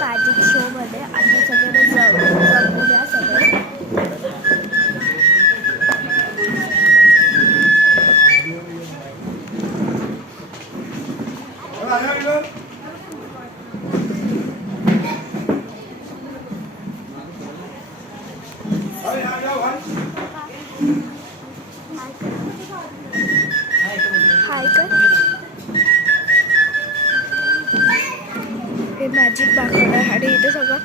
Magic शोमध्ये आता सगळे जमूया सगळे. हाय कर. हे मॅजिक दाखवणार आणि इथे सगळं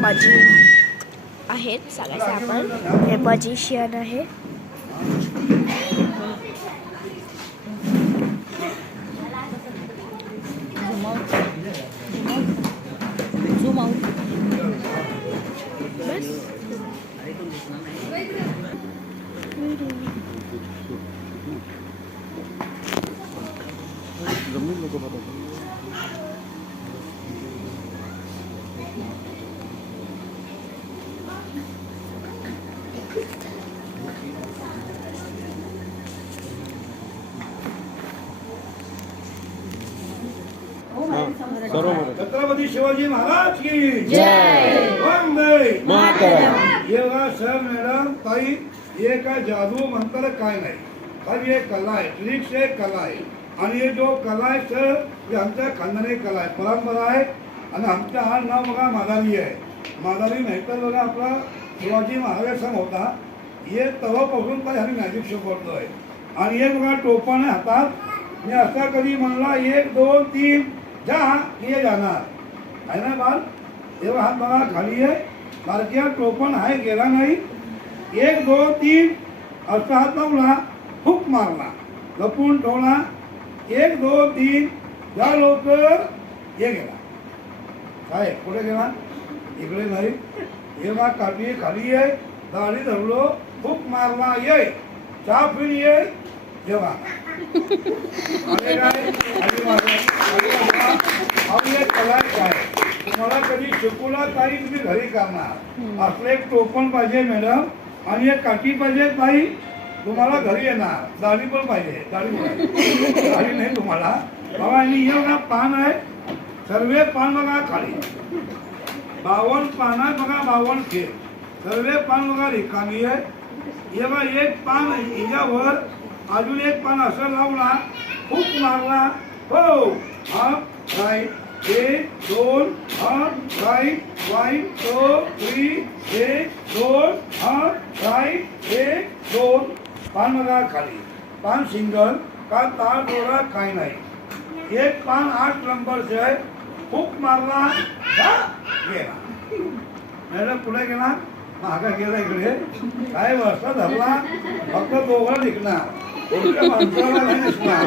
मॅजिक आहेत सगळ्याचे. आपण हे मॅजिशियन आहे. छत्रपती शिवाजी महाराज की जय. वंदे मातरम. ये बघा सर मॅडम ताई, ये काय जादू मंत्र काय नाही, तर ये कला आहे, ट्रिक्स एक कला आहे. आणि ये जो कला आहे सर, ये आमच्या खानदानी कला आहे, परंपरा आहे. आणि आमच्या हा नाव बघा मादारी आहे. मादारी नाही तर बघा आपला शिवाजी महाराज संघ होता. ये तवापासून पण आम्ही मॅजिक शो करतोय. आणि हे बघा टोपण आहे हातात. मी असा कधी म्हणला 1 2 3 जा ये जाणार आहे ना बाल. तेव्हा हात बघा खाली आहे, बारक्या टोपण आहे गेला नाही. 1 2 3 असा हात लावला, हुक मारला, लपून ठेवला. 1 2 3 जा लवकर ये गेला. काय कुठे गेला? इकडे नाही. हे बघा काठी खाली आहे, दाढी धरलो, हुक मारला, ये चहा पिऊन ये जेव्हा कला काय तुम्हाला कधी शिकवला ताई, तुम्ही घरी करणार. असलं एक टोपण पाहिजे मॅडम, आणि एक काठी पाहिजे ताई, तुम्हाला घरी येणार. दाढी पण पाहिजे, दाढी नाही तुम्हाला बघा. आणि हे बघा पान आहे, सर्वे पान बघा खाली 52 पान आहे बघा, 52 खेळ. सर्वे पान बघा रिकामी आहे. हे बघा एक पान हिच्यावर अजून एक पान असं लावला, खूप मारला, हो हा राईट 1 2 हा राईट राईट 2 3 1 2 हा राईट 1 2. पान बघा खाली, पान सिंगल का तार दोरा काय नाही. एक पान 8 नंबरचे आहे, खूप मारला, गेला. मॅडम पुढे गेला, मागा गेला इकडे, काय वर्षा धरला, फक्त दोघं निघणार, माणसाला नाही दिसणार.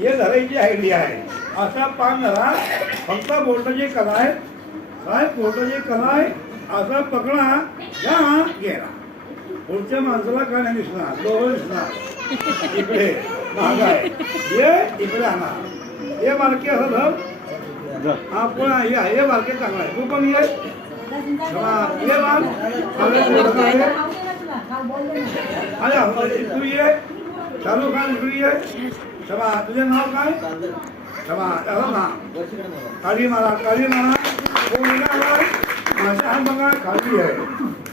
ये धरायची आयडिया आहे. असा पान धरा, फक्त बोटाची कला आहे. काय बोटाची कला आहे, असा पकडा, जा गेला. पुढच्या माणसाला काय नाही दिसणार, दोघं दिसणार. इकडे मागा आहे, ये इकडे आणा. हे बारके असं धर, आपण हे बारके चांगला आहे. तू पण ये तू ये शाहरुख खान इकडे ये. क्षमा तुझे नाव काय? क्षमा ना काळी मारा, काळी मारा. माझ्या हात बघा खाली आहे.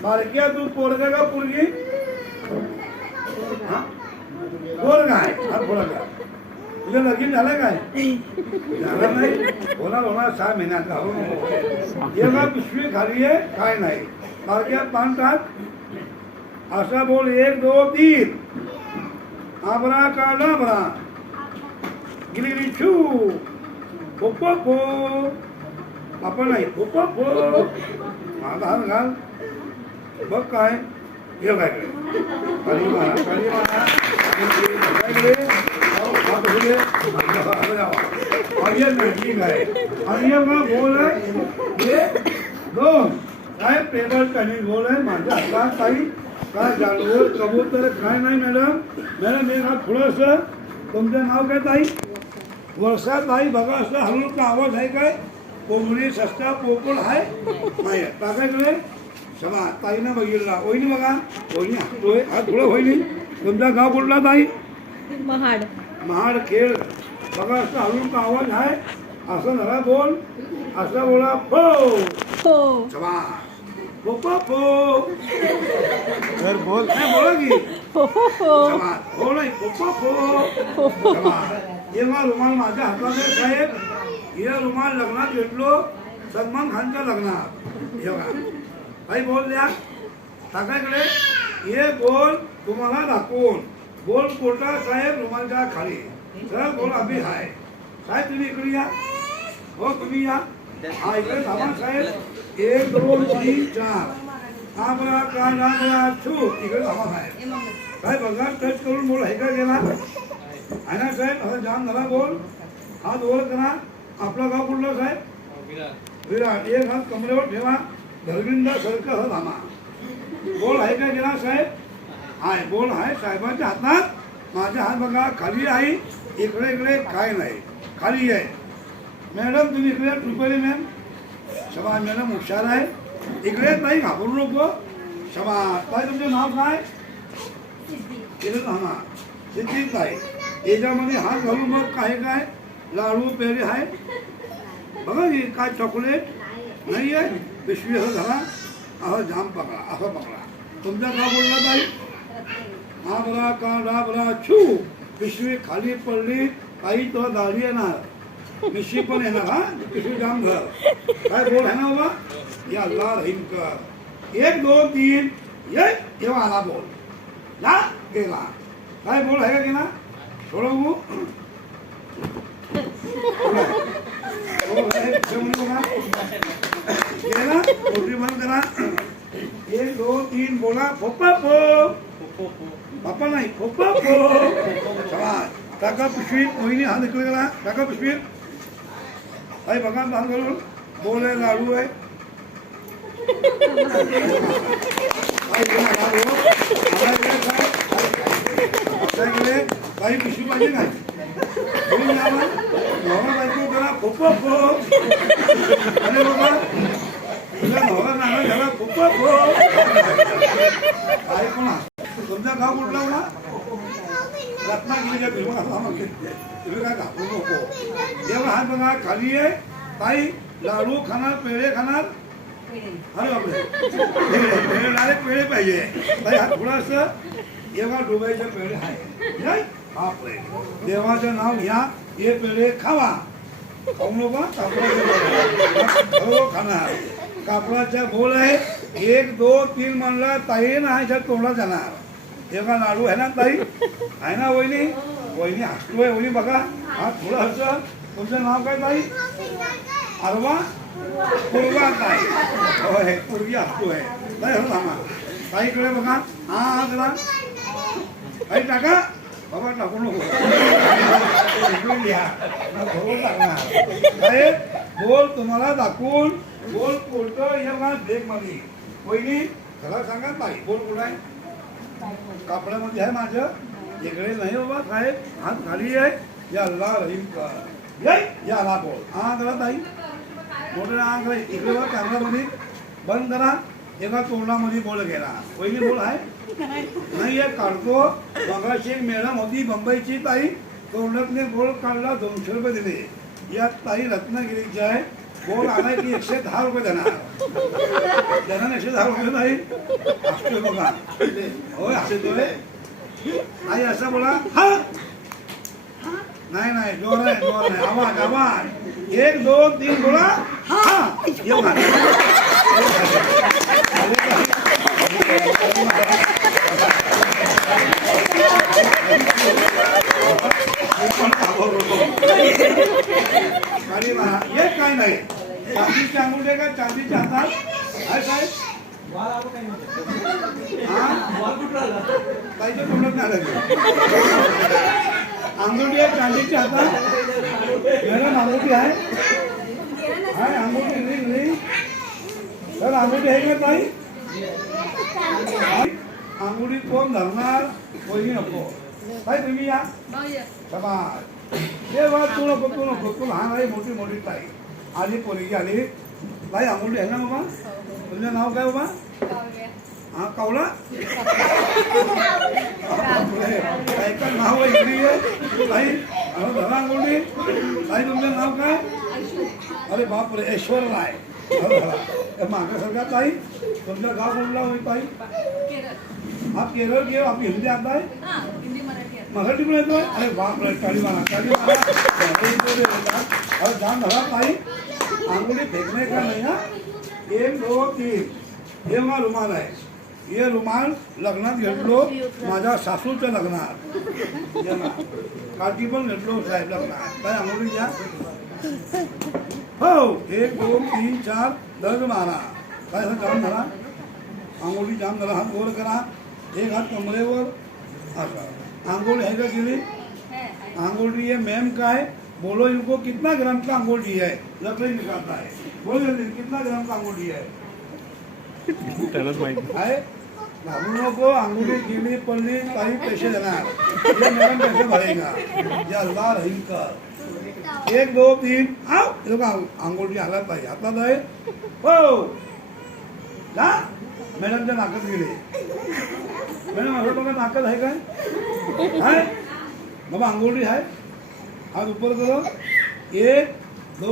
बारक्या तू पोरगा का पोरगी? पोरगा आहे हा पोरगा. तुझं लगीन झालं काय? झालं नाही, होणार 6 महिन्यात. हे बघा पिशवी खाली आहे, काय नाही. बारक्या पान टाक, असा बोल 1 2 3 आबरा काढाबरा गिली छू पोपो पो. आपण नाही पोपो पो. माझा हात घाल, बघ काय हे काय काळी मारा, काळी मारा. बोल आहे 2 काय पेपर कणी बोल आहे. माझ्या हातात काही काय जानवर कबूतर काय नाही. मॅडम मॅडम हे ना थोडंसं, तुमचं नाव काय ताई? वर्षा ताई. बघा असं हलून आवाज आहे काय? कोंबडी सस्ता पोपट आहे नाही टाकायकडे. क्षमा ताईनं बघितला. वहिनी बघा, वहिनी हातोय हा थोडं. वहिनी तुमचं गाव कुठला ताई? महाड. महाड खेळ. बघा असं हलून आवाज आहे. असं जरा बोल, असं बोला फो. हो. शाबास. पप्पा फो. तर बोल नाही बोला की. हो हो हो. शाबास. हो नाही पप्पा फो. शाबास. हे मग रुमाल माझ्या हातात आहे साहेब. हे रुमाल लग्नात घेतलो सलमान खानच्या लग्नात. हे बघा काही बोल द्या टाकायकडे. हे बोल तुम्हाला दाखवून बोल कोटा साहेब रुमालच्या खाली. सरळ बोल अभि हाय साहेब. तुम्ही इकडे या. हो तुम्ही या. हा इकडे थांबा साहेब. 1 2 3 4 आबरा काढा बरा छू. इकडे थांबा साहेब. साहेब बघा टच करून बोल हे का गेला आहे ना साहेब. असं जाम झाला बोल. हात वर करा. आपलं गाव कुठलं साहेब. विराट. एक हात कमरेवर ठेवा. धर्मिंदा सारखं असं थांबा. बोल आहे का गेला साहेब. हाय बोल आहे साहेबांच्या हातात. माझा हात बघा खाली आहे. इकडे इकडे काय नाही खाली आहे. मॅडम तुम्ही इकडे रुपेली मॅम. शबा मॅडम हुशार आहे. इकडे ताई घाबरू नको. शबा ताई तुमचं नाव काय. इकडे थांबा. सिद्धी ताई. याच्यामध्ये हात घालून मग काय काय लाडू पेढे आहे बघा की काय चॉकलेट नाही आहे. पिशवी असं झाला असं जाम पकडा असं पकडा. तुमचा नाव बोलला ताई. हा बरा का बरा छू. पिशवी खाली पडली काही तो दाढी येणार मिशी पण येणार. हा पिशवी जाम घर. काय बोल आहे ना बाबा. या अल्लाह रहीम कर. 1 2 3 ये तेव्हा आला बोल. या गेला. काय बोल आहे का गेला. थोडं बघू. गेला पोटरी बंद करा. 1 2 3 बोला. पप्पा पो. पप्पा नाही पप्पा पो. शाबास. टाका पिशवी. मोहिनी हात इकडे गेला. टाका पिशवी. काही बघा बांध करून बोल आहे लाडू आहे. काही पिशवी पाहिजे नाही. नवरा बायको करा पप्पा पो. अरे बाबा तुझा नवरा नाना झाला पप्पा पो. काय कोणा तुमचा गाव कुठला होता. रत्नागिरीच्या फिल्म तुम्ही काय घाबरू नको. तेव्हा हात बघा खाली आहे. ताई लाडू खाणार पेढे खाणार. अरे बापरे पेढे डायरेक्ट पेढे पाहिजे. ताई हात थोडा असं. तेव्हा डुबाईचे पेढे आहे. बापरे देवाचं नाव घ्या. हे पेढे खावा. खाऊ नको. कापडाचे खाणार. कापडाच्या बोल आहे. 1 2 3 म्हणला ताई नाही तोंडात जाणार. तेव्हा लाडू आहे ना ताई आहे ना. वहिनी वहिनी हसतोय. वहिनी बघा हा थोडं हसं. तुमचं नाव काय ताई. अरवा पूर्वा ताई. होय पूर्वी हसतोय. ताई हो थांबा. ताईकडे बघा. हा जरा काही टाका. बाबा टाकू नको. बोल तुम्हाला दाखवून बोल कोणतं हे बघा ब्रेक मध्ये. वहिनी खरं सांगा ताई बोल कुठं आहे. कापडामध्ये आहे माझं. इकडे नाही बाबा साहेब. हात खाली आहे. या अल्लाह रहीम कर. या आला बोल. हा करा ताई मोठे हा इकडे बघा कॅमेरामध्ये बंद करा. एका तोंडामध्ये बोल गेला. पहिली बोल आहे नाही आहे काढतो. मगाशी एक मॅडम होती मुंबईची ताई. तोंडातले बोल काढला 200 रुपये दिले. या ताई रत्नागिरीची आहे. बोल आलाय की 110 रुपये देणार. देणार 110 रुपये नाही. असतोय बघा. होय हसतोय. आई असं बोला. हा नाही नाही जोर आहे जोर नाही. आवाज आवाज. 1 2 3 बोला. हा येऊ ना. एक काय नाही. चांदीचे अंगुठे का चांदीच्या हातात आहे साहेब. काहीच्या तोंडात नाही आलं. अंगुठी आहे चांदीच्या हातात. मॅडम अंगुठी आहे. हाय अंगुठी रिंग. तर अंगुठी आहे का ताई. अंगुठी कोण धरणार. वहिनी नको. ताई तुम्ही या. शाबास. ते बघा तू नको तू नको. तू लहान आहे. मोठी मोठी ताई आली पोरगी आली. ताई अंगुठी आहे ना बाबा. तुमचं नाव काय बाबा. हा कावला. काय नाव आहे. ताई धरा अंगुठी. ताई तुमचं नाव काय. अरे बाप रे ऐश्वर राय मागे सरकार ताई तुमचा गाव कुठला होई ताई आप केरळ के आप हिंदी आता है मराठी पण येतोय अरे बाप रे टाळी मारा और जान धरा ताई आंगुली फेंकने का नहीं ना 1 2 3 हे हा रुमाल आहे हे रुमाल लग्नात घेतलो माझ्या सासूच्या लग्नात काठी पण घेतलो साहेब लग्नात काय आंघोळी द्या हो 1 2 3 4 10 12 काय असं जाम झाला आंघोळी जाम झाला हात वर करा एक हात कमरेवर असं आंघोळी है का केली आंघोळी है मैम का है बोलो इनको कितना ग्राम का अंगूठी है लकड़ी निकालता है बोलो कितना ग्राम का अंगूठी है आहे घालू नको अंगूठी गिली पडली काही पैसे देणार ये मॅडम पैसे भरेगा या अल्लाह रहीम कर 1 2 3 आओ लोक अंगूठी हातात पाहिजे हातात आहे हो जा मॅडमच्या नाकात गेले मॅडम असं बघा नाकात आहे काय आहे बाबा अंगूठी आहे हाथ ऊपर करो 1 2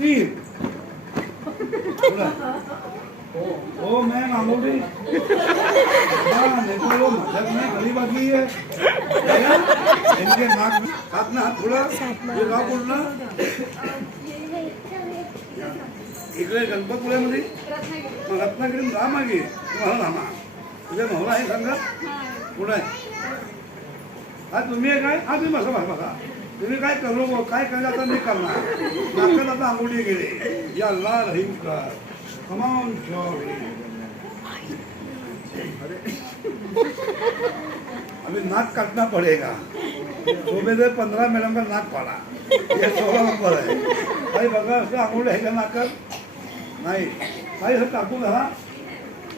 3 ओ मैम अंगूठी देखो मदद में गली बाकी है इनके नाक में हाथ में हाथ थोड़ा ये गाव बोलना इकडे गणपतपुऱ्यामध्ये मग रत्नागिरी राम मागे तुम्हाला रामा तुझ्या नवरा आहे सांगा पुढे हा तुम्ही आहे काय हा तुम्ही बसा बसा बसा तुम्ही काय करू काय करायचं आता मी करणार नाकात आता अंगुठी गेले या अल्लाह रहीम कर कमान अभी नाक काटना पड़ेगा सुबह से 15 मैडम का नाक फाड़ा ये 16 नंबर है भाई बघा असं अंगुठी आहे का नाकात नाही काही असं टाकू धरा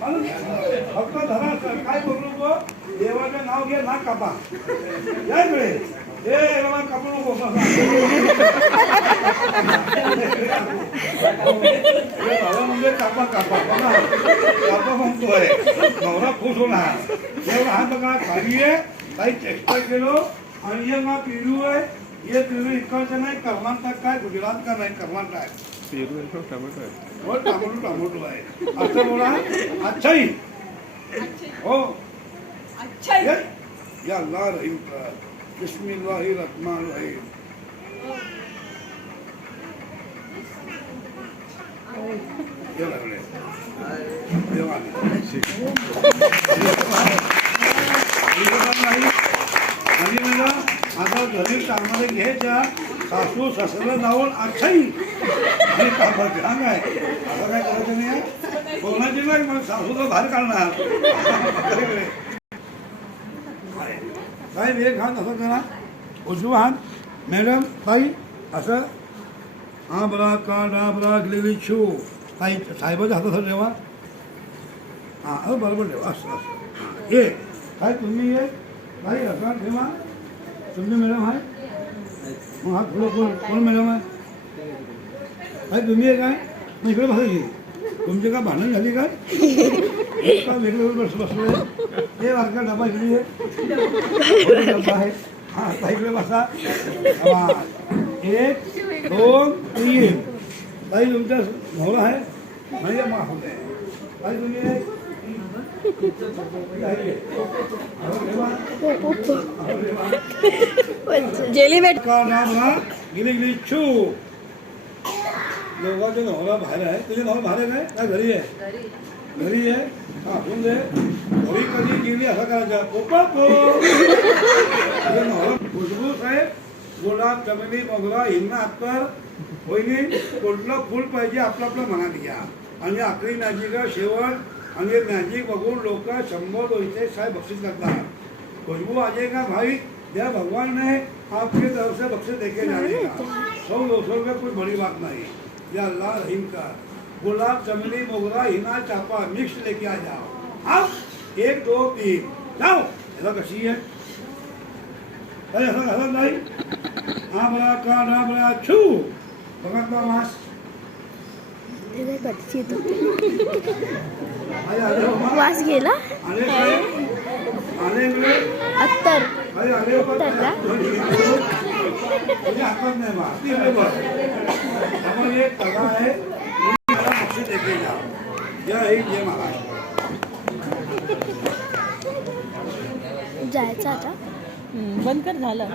फक्त धरा काय करू नको देवाचं नाव घे नाक कापा या इकडे ए बाबा कापू नको म्हणजे कापा कापा बघा कापा म्हणतोय नवरा खुश होणार एवढा हा बघा खाली आहे काही चेष्टा केलो आणि हे मग पिरू आहे ये पिरू इकडचं नाही कर्नाटक काय गुजरात का नाही कर्नाटक टमाटो टमाटो आहे असं बोला अच्छा ही हो या अल्लाह रहीम कर बिस्मिल्लाहिर रहमानिर रहीम ये लागले आणि मला आता घरी कामाला घ्यायच्या सासू सासऱ्याला जाऊन अच्छाही हे काम सांग आहे असं काय करायचं नाही कोणाची नाही मग सासूला बाहेर काढणार साहेब एक हात असं करा उजवा हात मॅडम ताई असं हा बरा का डा बरा गेलेली छू ताई साहेबाच्या हातात ठेवा हां बरोबर ठेवा असं असं ये काय तुम्ही ये ताई असं ठेवा तुम्ही मॅडम आहे मग हा थोडं कोण मॅडम आहे काय तुम्ही आहे काय मग इकडे बसायची तुमची काय भांडण झाली काय का वेगवेगळे बसले हे वारका डबा इकडे डबा आहे हां इकडे बसा 1 2 3 ताई तुमच्या नवरा आहे म्हणजे माफ होते ताई तुम्ही जेली का नाम हा गिली गिली छू लोकांचे नवरा बाहेर आहे तुझे नवरा बाहेर आहे काय घरी आहे घरी आहे हा बोल दे घरी कधी गेली असं करायचं पोपा पो तुझे नवरा खुशबू साहेब गुलाब चमेली मोगरा हिंना अत्तर होईनी कुठलं फुल पाहिजे आपलं आपलं मनात घ्या आणि आखरी मॅजिक शेवट आणि ये मॅजिक बघून लोक 100-200 साहेब बक्षीस करतात खुशबू आ जाएगा भाई जय भगवान ने आपके तरफ से बख्शे देके जाने का 100-200 रुपये कोई बड़ी बात नहीं या अल्लाह रहीम कर गुलाब चमेली मोगरा हिना चापा मिक्स लेके आ जाओ अब 1 2 3 जाओ ऐसा कशी है अरे ऐसा नहीं आमरा का नामरा छू बघा का मास वास गेला आले काय आले इकडे अत्तर अरे आले अत्तर तुझ्या हातात नाही मा ती बघ त्यामुळे एक कला आहे मला बक्षीस देते जय हिंद जय महाराष्ट्र. जायचं आता. बंद कर झालं.